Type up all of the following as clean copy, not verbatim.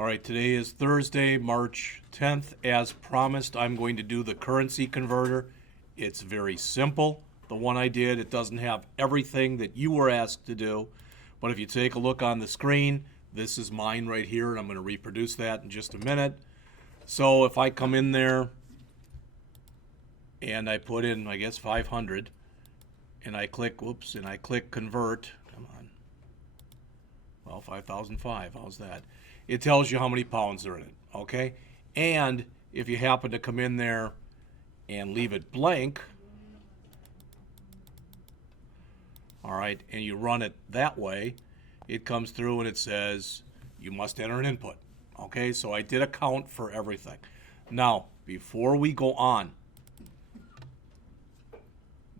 All right, today is Thursday, March 10th. As promised, I'm going to do the currency converter. It's very simple. The one I did, it doesn't have everything that you were asked to do. But if you take a look on the screen, this is mine right here, and I'm going to reproduce that in just a minute. So if I come in there and I put in, I guess, 500, and I click, whoops, and I click convert, come on. Well, 5,005, how's that? It tells you how many pounds are in it, okay? And if you happen to come in there and leave it blank, all right, and you run it that way, it comes through and it says you must enter an input, okay? So I did a count for everything. Now, before we go on,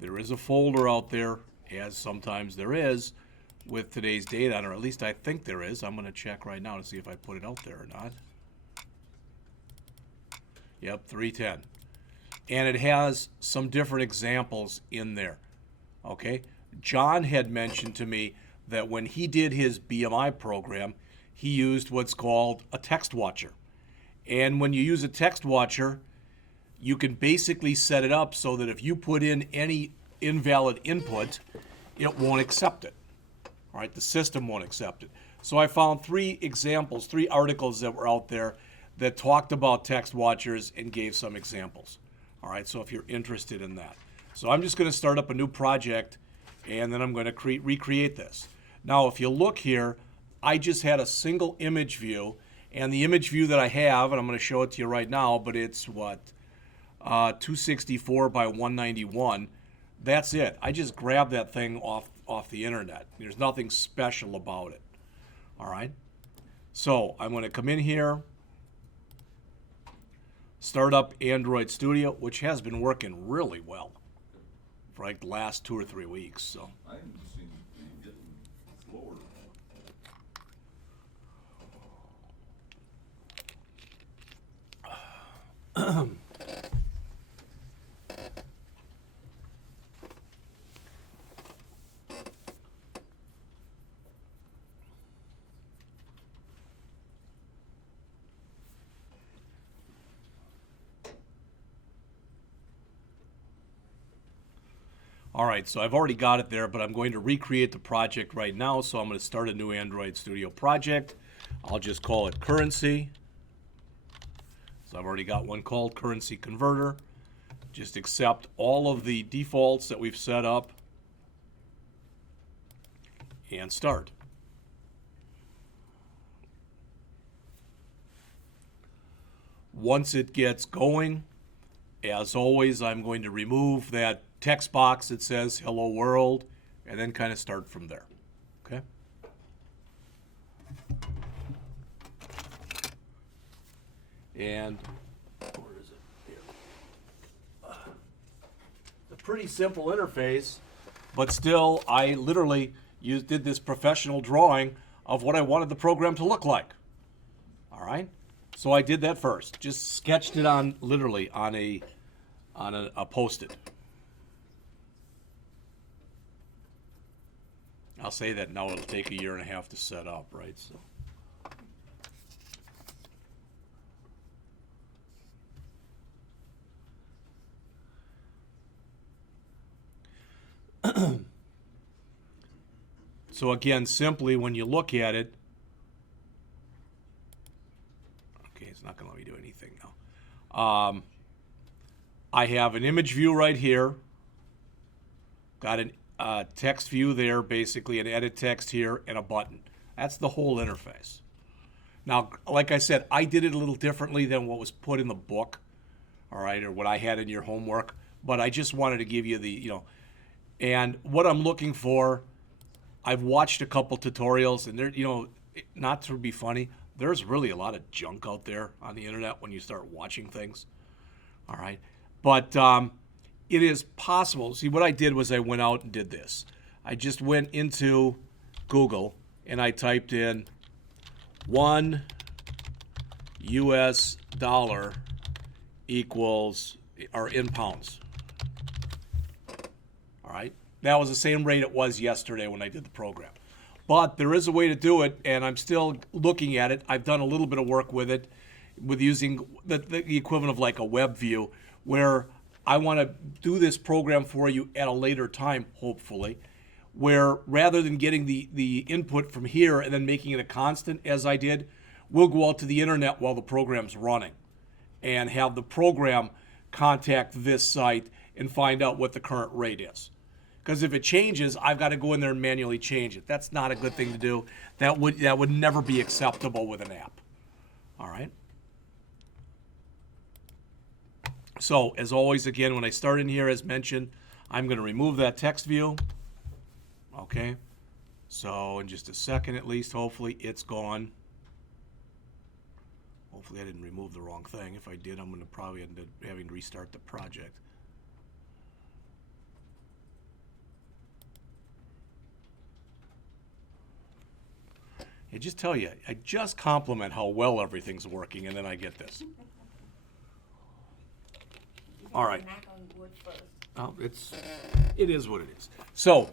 there is a folder out there, as sometimes there is, with today's date on, or at least I think there is. I'm going to check right now to see if I put it out there or not. Yep, 310. And it has some different examples in there. Okay? John had mentioned to me that when he did his BMI program, he used what's called a text watcher. And when you use a text watcher, you can basically set it up so that if you put in any invalid input, it won't accept it. All right, the system won't accept it. So I found three examples, three articles that were out there that talked about text watchers and gave some examples. All right, so if you're interested in that. So I'm just going to start up a new project, and then I'm going to recreate this. Now, if you look here, I just had a single image view, and the image view that I have, and I'm going to show it to you right now, but it's what, 264 by 191. That's it. I just grabbed that thing off the internet. There's nothing special about it. All right. So I'm going to come in here, start up Android Studio, which has been working really well for like the last 2 or 3 weeks. So I haven't seen it getting slower. all right, so I've already got it there, but I'm going to recreate the project right now. So I'm going to start a new Android Studio project. I'll just call it currency. So I've already got one called currency converter. Just accept all of the defaults that we've set up and start. Once it gets going, as always, I'm going to remove that text box that says hello world and then kind of start from there. Okay? And where is it? Here. It's a pretty simple interface, but still, I literally did this professional drawing of what I wanted the program to look like. All right? So I did that first. Just sketched it on, literally, on a Post-it. I'll say that now it'll take 1.5 years to set up, right? So. So again, simply when you look at it, okay, it's not going to let me do anything now. I have an image view right here, got a text view there, basically an edit text here, and a button. That's the whole interface. Now, like I said, I did it a little differently than what was put in the book, all right, or what I had in your homework, but I just wanted to give you the, and what I'm looking for, I've watched a couple tutorials, and there, not to be funny, there's really a lot of junk out there on the internet when you start watching things, all right? But it is possible. See, what I did was I went out and did this. I just went into Google, and I typed in $1 US equals, or in pounds. All right? That was the same rate it was yesterday when I did the program. But there is a way to do it, and I'm still looking at it. I've done a little bit of work with it, with using the equivalent of like a web view, where I want to do this program for you at a later time, hopefully, where rather than getting the input from here and then making it a constant as I did, we'll go out to the internet while the program's running and have the program contact this site and find out what the current rate is. Because if it changes, I've got to go in there and manually change it. That's not a good thing to do. That would never be acceptable with an app. All right. So as always, again, when I start in here, as mentioned, I'm going to remove that text view. Okay. So in just a second, at least, hopefully it's gone. Hopefully I didn't remove the wrong thing. If I did, I'm going to probably end up having to restart the project. I just tell you, I just compliment how well everything's working, and then I get this. All right. Knock on wood first. Oh, it is what it is. So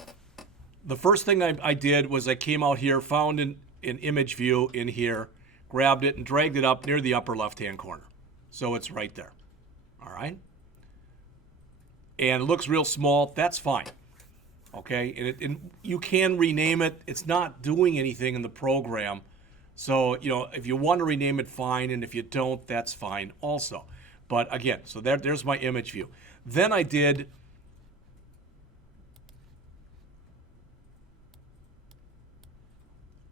the first thing I did was I came out here, found an image view in here, grabbed it and dragged it up near the upper left-hand corner. So it's right there. All right. And it looks real small. That's fine. Okay. And you can rename it. It's not doing anything in the program. So, if you want to rename it, fine. And if you don't, that's fine also. But again, so there's my image view. Then I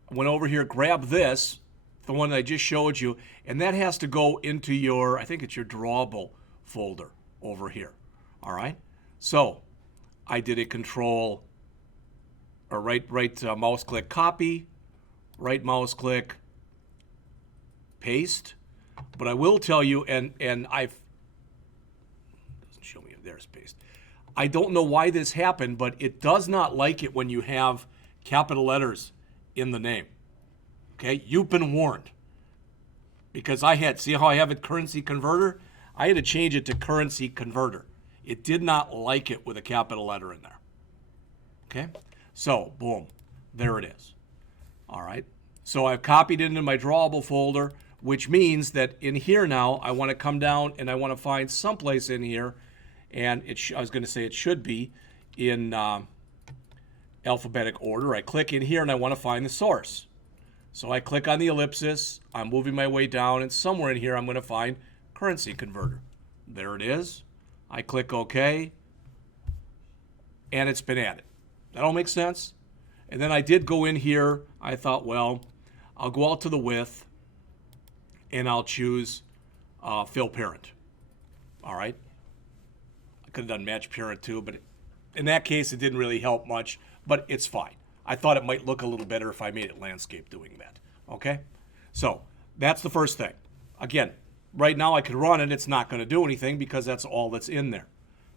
went over here, grabbed this, the one that I just showed you, and that has to go into your, I think it's your drawable folder over here. All right. So I did a control or right mouse click copy, right mouse click paste. But I will tell you, and doesn't show me, there's paste. I don't know why this happened, but it does not like it when you have capital letters in the name. Okay, you've been warned. Because see how I have it currency converter? I had to change it to currency converter. It did not like it with a capital letter in there. Okay, so boom, there it is. All right, so I've copied it into my drawable folder, which means that in here now, I want to come down and I want to find someplace in here, and I was going to say it should be in alphabetic order. I click in here and I want to find the source. So I click on the ellipsis, I'm moving my way down, and somewhere in here I'm going to find currency converter. There it is. I click OK, and it's been added. That all makes sense? And then I did go in here. I thought, well, I'll go out to the with, and I'll choose fill parent. All right. I could have done match parent too, but in that case, it didn't really help much, but it's fine. I thought it might look a little better if I made it landscape doing that. Okay. So that's the first thing. Again, right now I could run it. It's not going to do anything because that's all that's in there.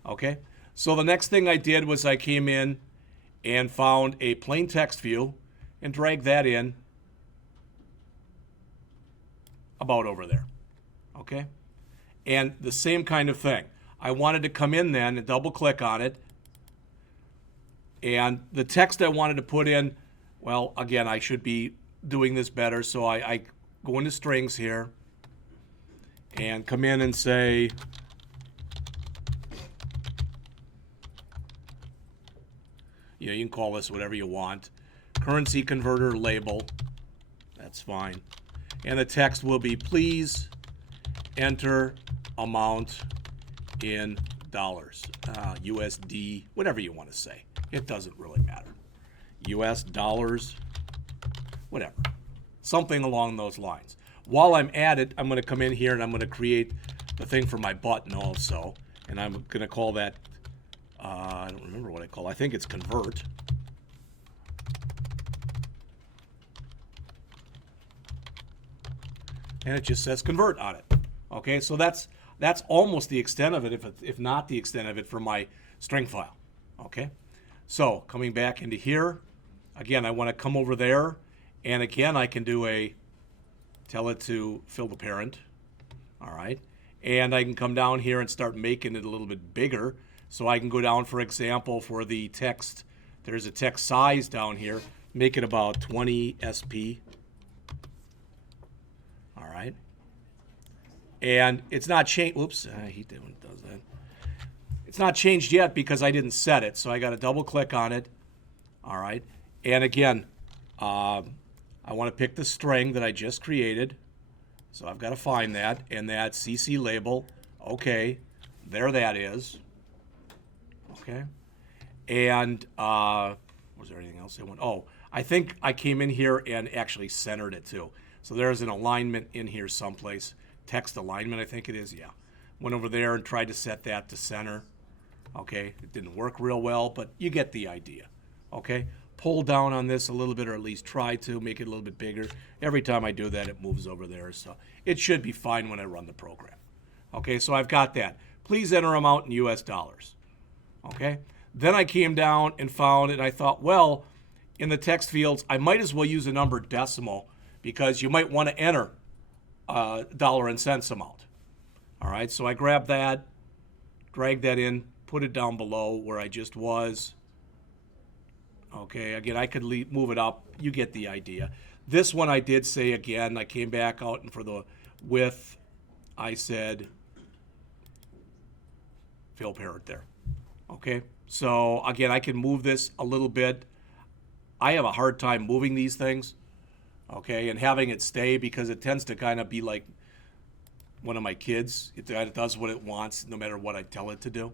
Okay. So the next thing I did was I came in and found a plain text view and dragged that in about over there. Okay. And the same kind of thing. I wanted to come in then and double click on it. And the text I wanted to put in, well, again, I should be doing this better. So I go into strings here and come in and say, you can call this whatever you want. Currency converter label. That's fine. And the text will be, please enter amount in dollars, USD, whatever you want to say. It doesn't really matter. US dollars, whatever. Something along those lines. While I'm at it, I'm going to come in here and I'm going to create the thing for my button also. And I'm going to call that, I don't remember what I call it. I think it's convert. And it just says convert on it. Okay, so that's almost the extent of it, if not the extent of it for my string file. Okay, so coming back into here, again, I want to come over there, and again, I can do tell it to fill the parent. All right, and I can come down here and start making it a little bit bigger. So I can go down, for example, for the text, there's a text size down here. make it about 20 SP. All right. And it's not changed. Oops, I hate that when it does that. It's not changed yet because I didn't set it, so I got to double click on it. All right. And again, I want to pick the string that I just created. So I've got to find that, and that CC label. Okay, there that is. Okay. And was there anything else I want? Oh, I think I came in here and actually centered it too. So there's an alignment in here someplace. Text alignment, I think it is, yeah. Went over there and tried to set that to center. Okay, it didn't work real well, but you get the idea. Okay, pull down on this a little bit, or at least try to make it a little bit bigger. Every time I do that, it moves over there, so it should be fine when I run the program. Okay, so I've got that. Please enter them out in US dollars. Okay, then I came down and found it. I thought, well, in the text fields, I might as well use a number decimal because you might want to enter dollar and cents amount. All right, so I grabbed that, dragged that in, put it down below where I just was. Okay, again, I could move it up. You get the idea. This one I did say again, I came back out, and for the width, I said Phil Parrott there. Okay, so again, I can move this a little bit. I have a hard time moving these things, okay, and having it stay because it tends to kind of be like one of my kids. It does what it wants no matter what I tell it to do.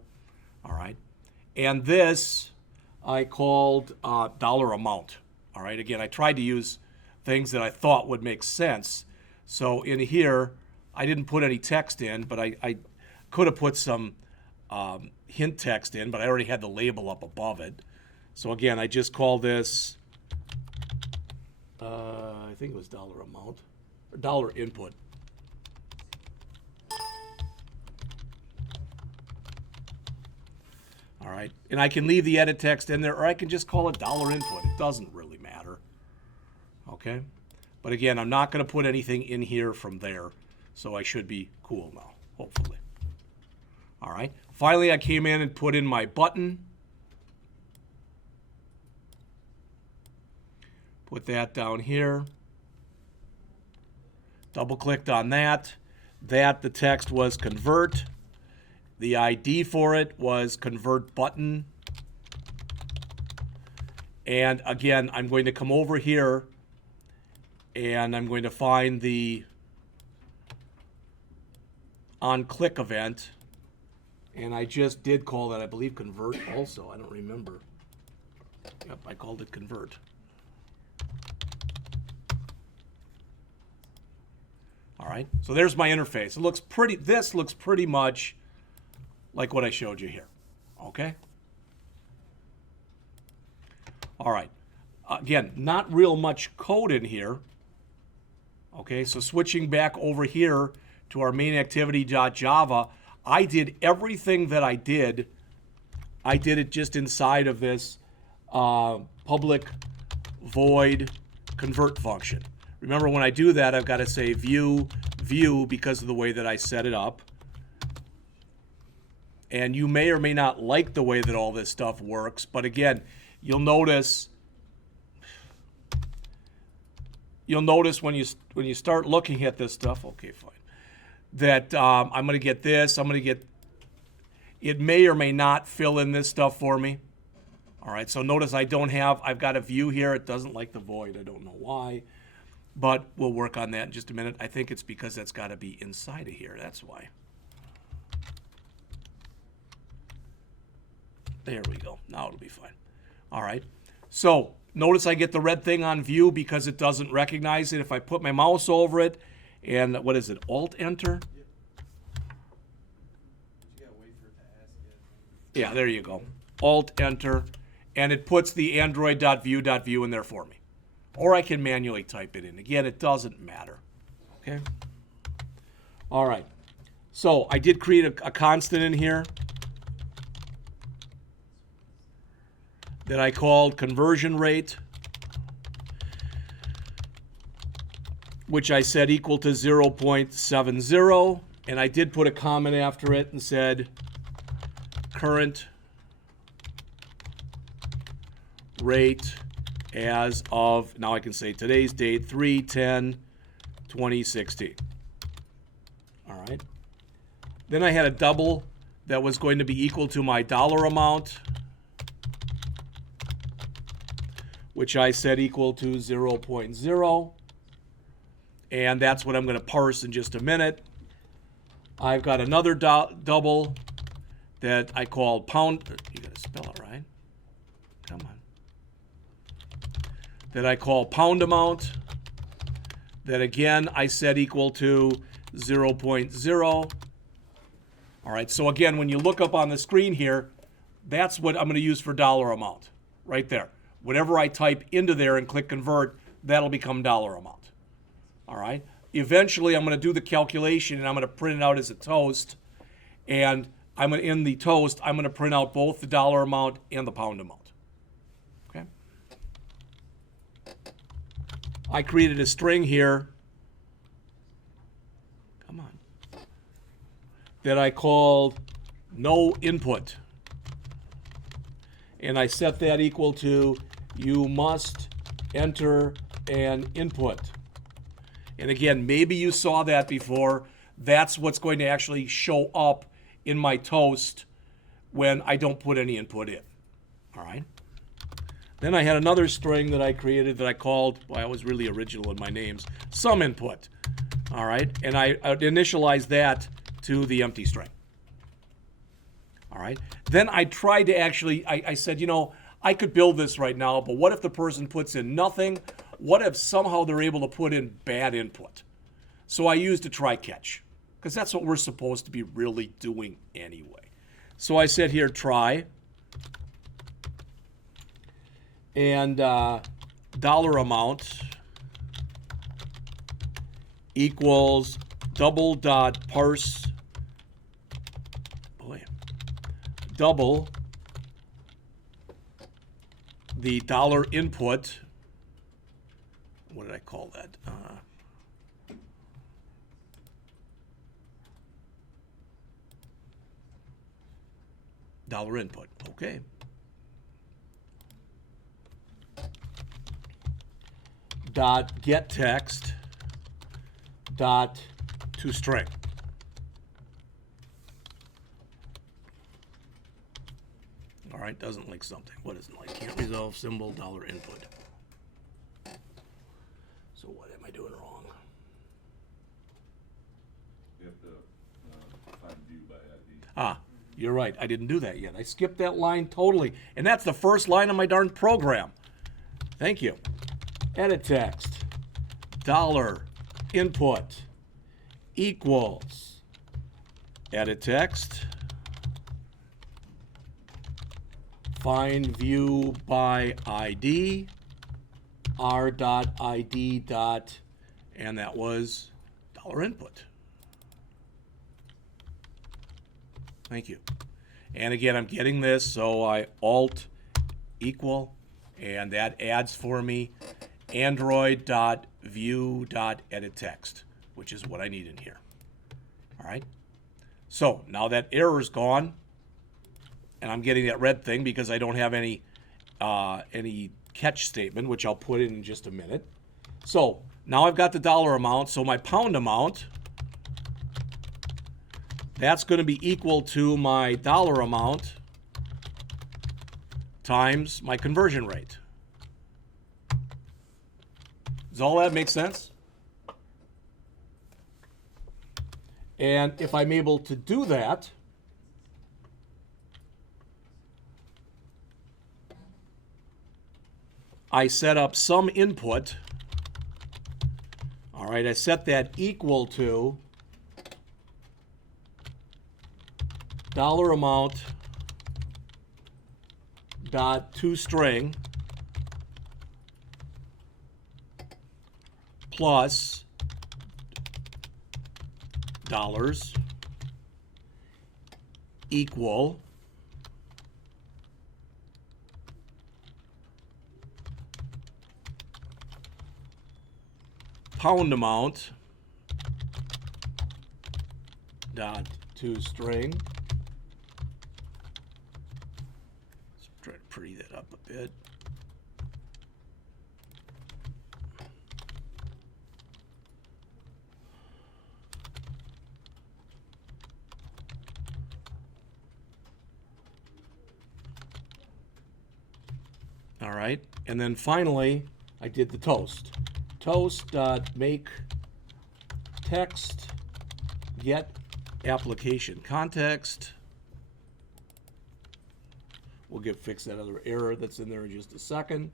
All right, and this I called dollar amount. All right, again, I tried to use things that I thought would make sense. So in here, I didn't put any text in, but I could have put some hint text in, but I already had the label up above it. So again, I just call this, I think it was dollar amount, or dollar input. All right, and I can leave the edit text in there, or I can just call it dollar input. It doesn't really matter, okay? But again, I'm not going to put anything in here from there, so I should be cool now, hopefully. All right, finally I came in and put in my button. Put that down here. Double-clicked on that. The text was convert. The ID for it was convert button. And again, I'm going to come over here and I'm going to find the on-click event. And I just did call that, I believe, convert also. I don't remember. Yep, I called it convert. All right, so there's my interface. It looks pretty, this looks pretty much like what I showed you here, okay? All right, again, not real much code in here, okay? So switching back over here to our main activity.java, I did everything that I did it just inside of this public void convert function. Remember, when I do that, I've got to say view because of the way that I set it up. And you may or may not like the way that all this stuff works, but again, you'll notice when you start looking at this stuff, okay, fine, that I'm going to get this, it may or may not fill in this stuff for me. All right, so notice I've got a view here. It doesn't like the void. I don't know why. But we'll work on that in just a minute. I think it's because that's got to be inside of here. That's why. There we go. Now it'll be fine. All right. So notice I get the red thing on view because it doesn't recognize it. If I put my mouse over it and what is it, Alt-Enter? Yeah, there you go. Alt-Enter. And it puts the Android.view.view in there for me. Or I can manually type it in. Again, it doesn't matter. Okay? All right. So I did create a constant in here that I called conversion rate, which I set equal to 0.70. And I did put a comment after it and said current rate as of, now I can say today's date, 3/10/2016. All right. Then I had a double that was going to be equal to my dollar amount, which I said equal to 0.0. And that's what I'm going to parse in just a minute. I've got another double that I call pound. You got to spell it right. Come on. That I call pound amount. That again I said equal to 0.0. All right, so again, when you look up on the screen here, that's what I'm going to use for dollar amount, right there. Whatever I type into there and click convert, that'll become dollar amount. All right. Eventually, I'm going to do the calculation and I'm going to print it out as a toast. And in the toast, I'm going to print out both the dollar amount and the pound amount. Okay. I created a string here. Come on. That I called no input. And I set that equal to you must enter an input. And again, maybe you saw that before. That's what's going to actually show up in my toast when I don't put any input in. All right. Then I had another string that I created that I called, well, I was really original in my names, some input. All right. And I initialized that to the empty string. All right. Then I tried to actually, I said, you know, I could build this right now, but what if the person puts in nothing? What if somehow they're able to put in bad input? So I used a try catch, because that's what we're supposed to be really doing anyway. So I said here try, and dollar amount equals double dot parse, double the dollar input. What did I call that? Dollar input. Okay. Dot get text dot to string. All right, doesn't like something. What is it like? Can't resolve symbol dollar input. So what am I doing wrong? You have to find view by ID. Ah, you're right. I didn't do that yet. I skipped that line totally. And that's the first line of my darn program. Thank you. Edit text. Dollar input equals edit text. Find view by ID. R.ID. And that was dollar input. Thank you. And again, I'm getting this, so I alt equal, and that adds for me android.view.edit text, which is what I need in here. All right. So now that error is gone, and I'm getting that red thing because I don't have any catch statement, which I'll put in just a minute. So now I've got the dollar amount. So my pound amount, that's going to be equal to my dollar amount times my conversion rate. Does all that make sense? And if I'm able to do that, I set up some input. All right, I set that equal to dollar amount dot toString plus dollars equal pound amount dot toString. Let's try to pretty that up a bit. All right. And then finally, I did the toast. Toast.make text get application context. We'll fix that other error that's in there in just a second.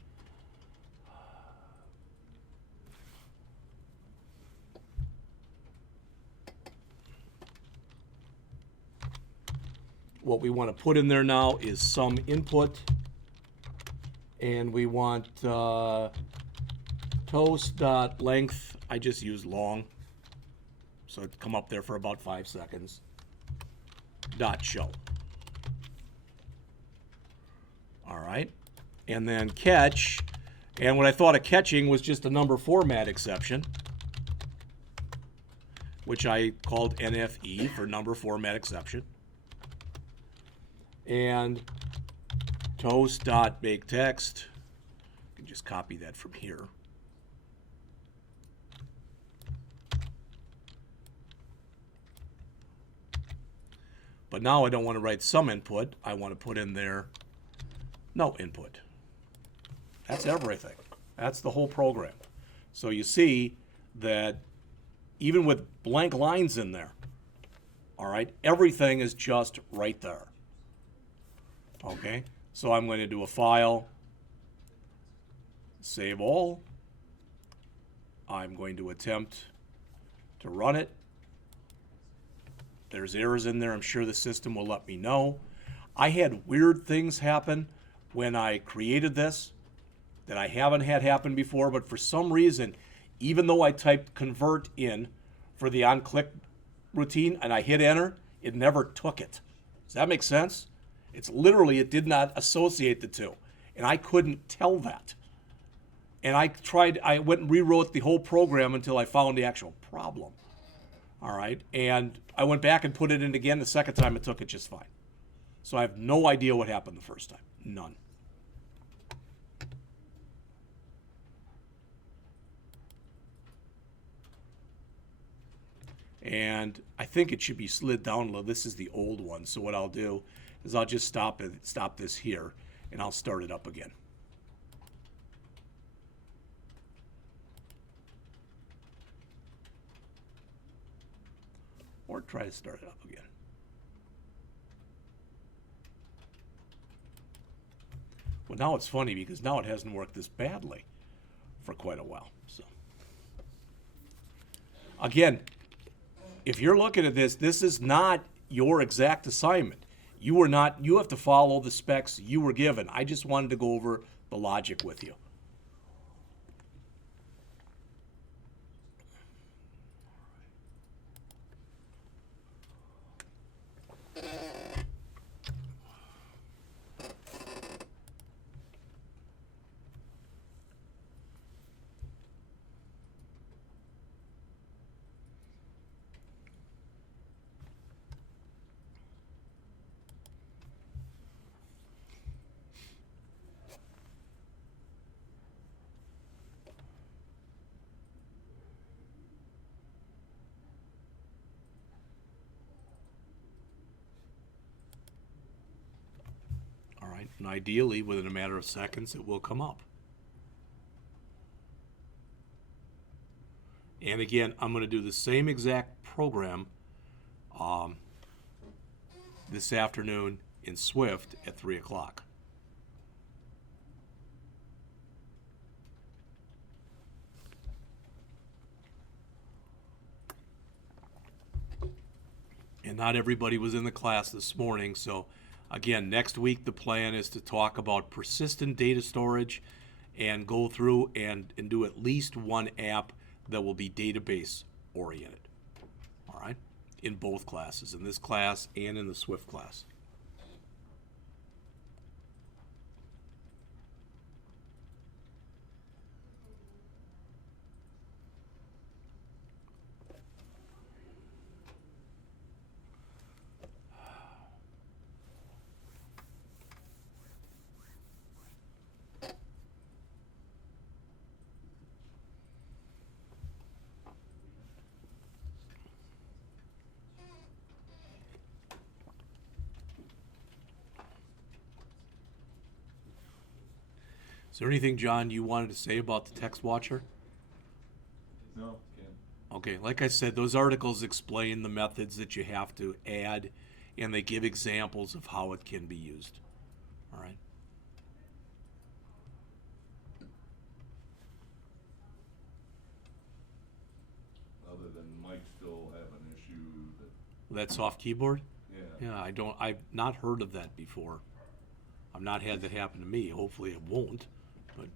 What we want to put in there now is some input, and we want toast.length. I just use long, so it come up there for about 5 seconds. Dot show. All right, and then catch, and what I thought of catching was just a number format exception, which I called NFE for number format exception. And toast.make text, you can just copy that from here. But now I don't want to write some input. I want to put in there no input. That's everything. That's the whole program. So you see that even with blank lines in there, all right, everything is just right there. Okay, so I'm going to do a file, save all. I'm going to attempt to run it. There's errors in there. I'm sure the system will let me know. I had weird things happen when I created this that I haven't had happen before, but for some reason, even though I typed convert in for the on-click routine and I hit enter, it never took it. Does that make sense? It's literally, it did not associate the two. And I couldn't tell that. And I went and rewrote the whole program until I found the actual problem. All right. And I went back and put it in again. The second time it took it just fine. So I have no idea what happened the first time. None. And I think it should be slid down a little. This is the old one. So what I'll do is I'll just stop this here, and I'll start it up again. Or try to start it up again. Well, now it's funny because now it hasn't worked this badly for quite a while. So again, if you're looking at this, this is not your exact assignment. You have to follow the specs you were given. I just wanted to go over the logic with you. And ideally, within a matter of seconds, it will come up. And again, I'm going to do the same exact program this afternoon in Swift at 3 o'clock. And not everybody was in the class this morning, so again, next week the plan is to talk about persistent data storage and go through and do at least one app that will be database oriented. All right? In both classes, in this class and in the Swift class. there anything, John, you wanted to say about the text watcher? No, can't. Okay, like I said, those articles explain the methods that you have to add, and they give examples of how it can be used. All right. Other than Mike still have an issue that, That soft keyboard? yeah. Yeah, I've not heard of that before. I've not had that happen to me. Hopefully it won't, but.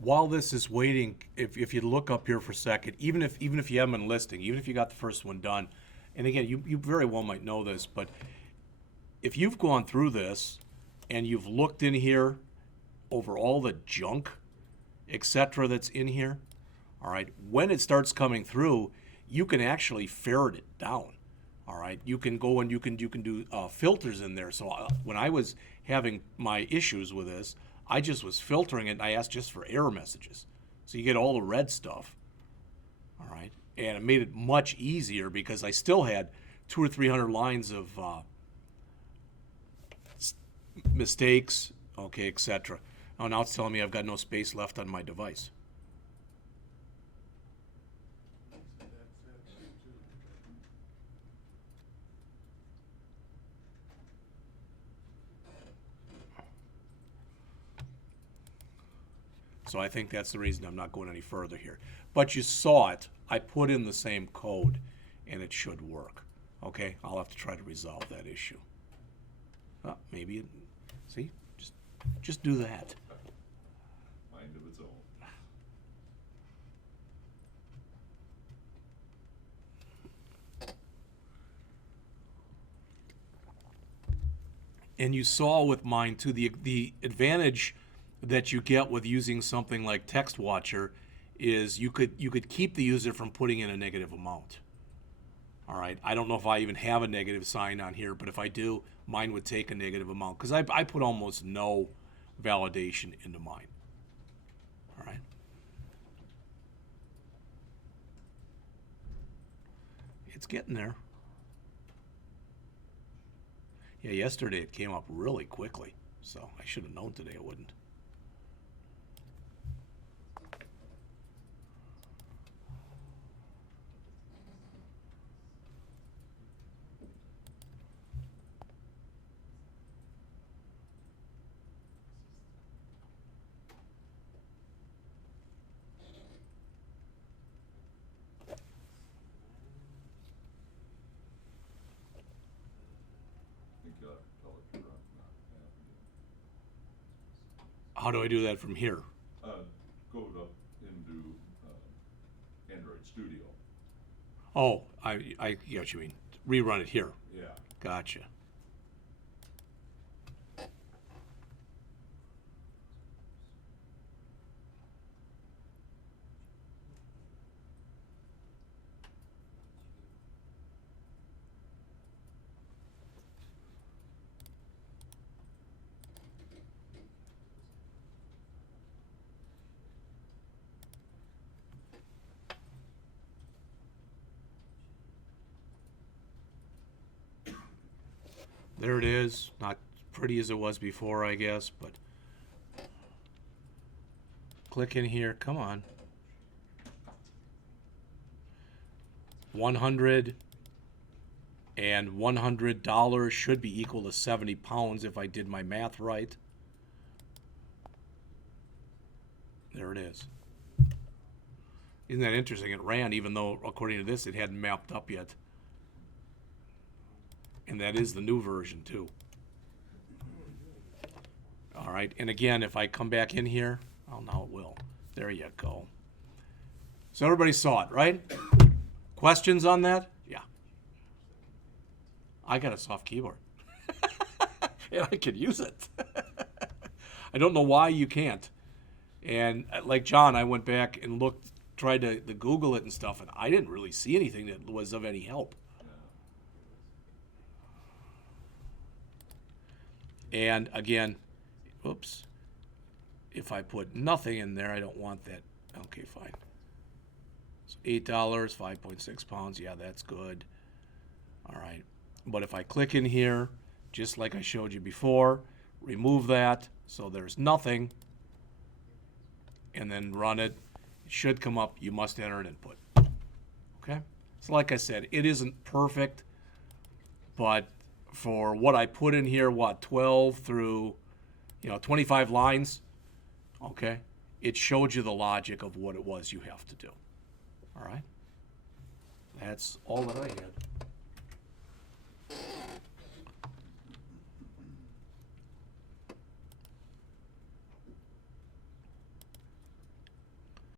While this is waiting, if you look up here for a second, even if you have them in listing, even if you got the first one done, and again, you very well might know this, but if you've gone through this and you've looked in here over all the junk, etc., that's in here, all right, when it starts coming through, you can actually ferret it down. All right, you can go and you can do filters in there. So when I was having my issues with this, I just was filtering it, and I asked just for error messages. So you get all the red stuff. All right, and it made it much easier because I still had 200 or 300 lines of mistakes, okay, etc. Oh, now it's telling me I've got no space left on my device. So I think that's the reason I'm not going any further here. But you saw it. I put in the same code, and it should work. Okay, I'll have to try to resolve that issue. Maybe, see, just do that. Mind of its own. And you saw with mine too, the advantage that you get with using something like Text Watcher is you could keep the user from putting in a negative amount. All right, I don't know if I even have a negative sign on here, but if I do, mine would take a negative amount because I put almost no validation into mine. All right. It's getting there. Yeah, yesterday it came up really quickly, so I should have known today it wouldn't. I think you'll have to tell it to run, not happen. How do I do that from here? Go up into Android Studio. Oh, I get what you mean. Rerun it here. Yeah. Gotcha. There it is. Not pretty as it was before, I guess, but click in here. Come on. 100 and $100 should be equal to 70 pounds if I did my math right. There it is. Isn't that interesting? It ran even though, according to this, it hadn't mapped up yet. And that is the new version too. All right, and again, if I come back in here, Well, now it will. There you go. So everybody saw it, right? Questions on that? Yeah. I got a soft keyboard. And I could use it. I don't know why you can't. And like John, I went back and looked, tried to Google it and stuff, and I didn't really see anything that was of any help. And again, oops, if I put nothing in there, I don't want that. Okay, fine. So $8, 5.6 pounds. Yeah, that's good. All right. But if I click in here, just like I showed you before, remove that so there's nothing, and then run it, it should come up. You must enter an input. Okay? So like I said, it isn't perfect, but for what I put in here, 12 through 25 lines, okay, it showed you the logic of what it was you have to do. All right? That's all that I had.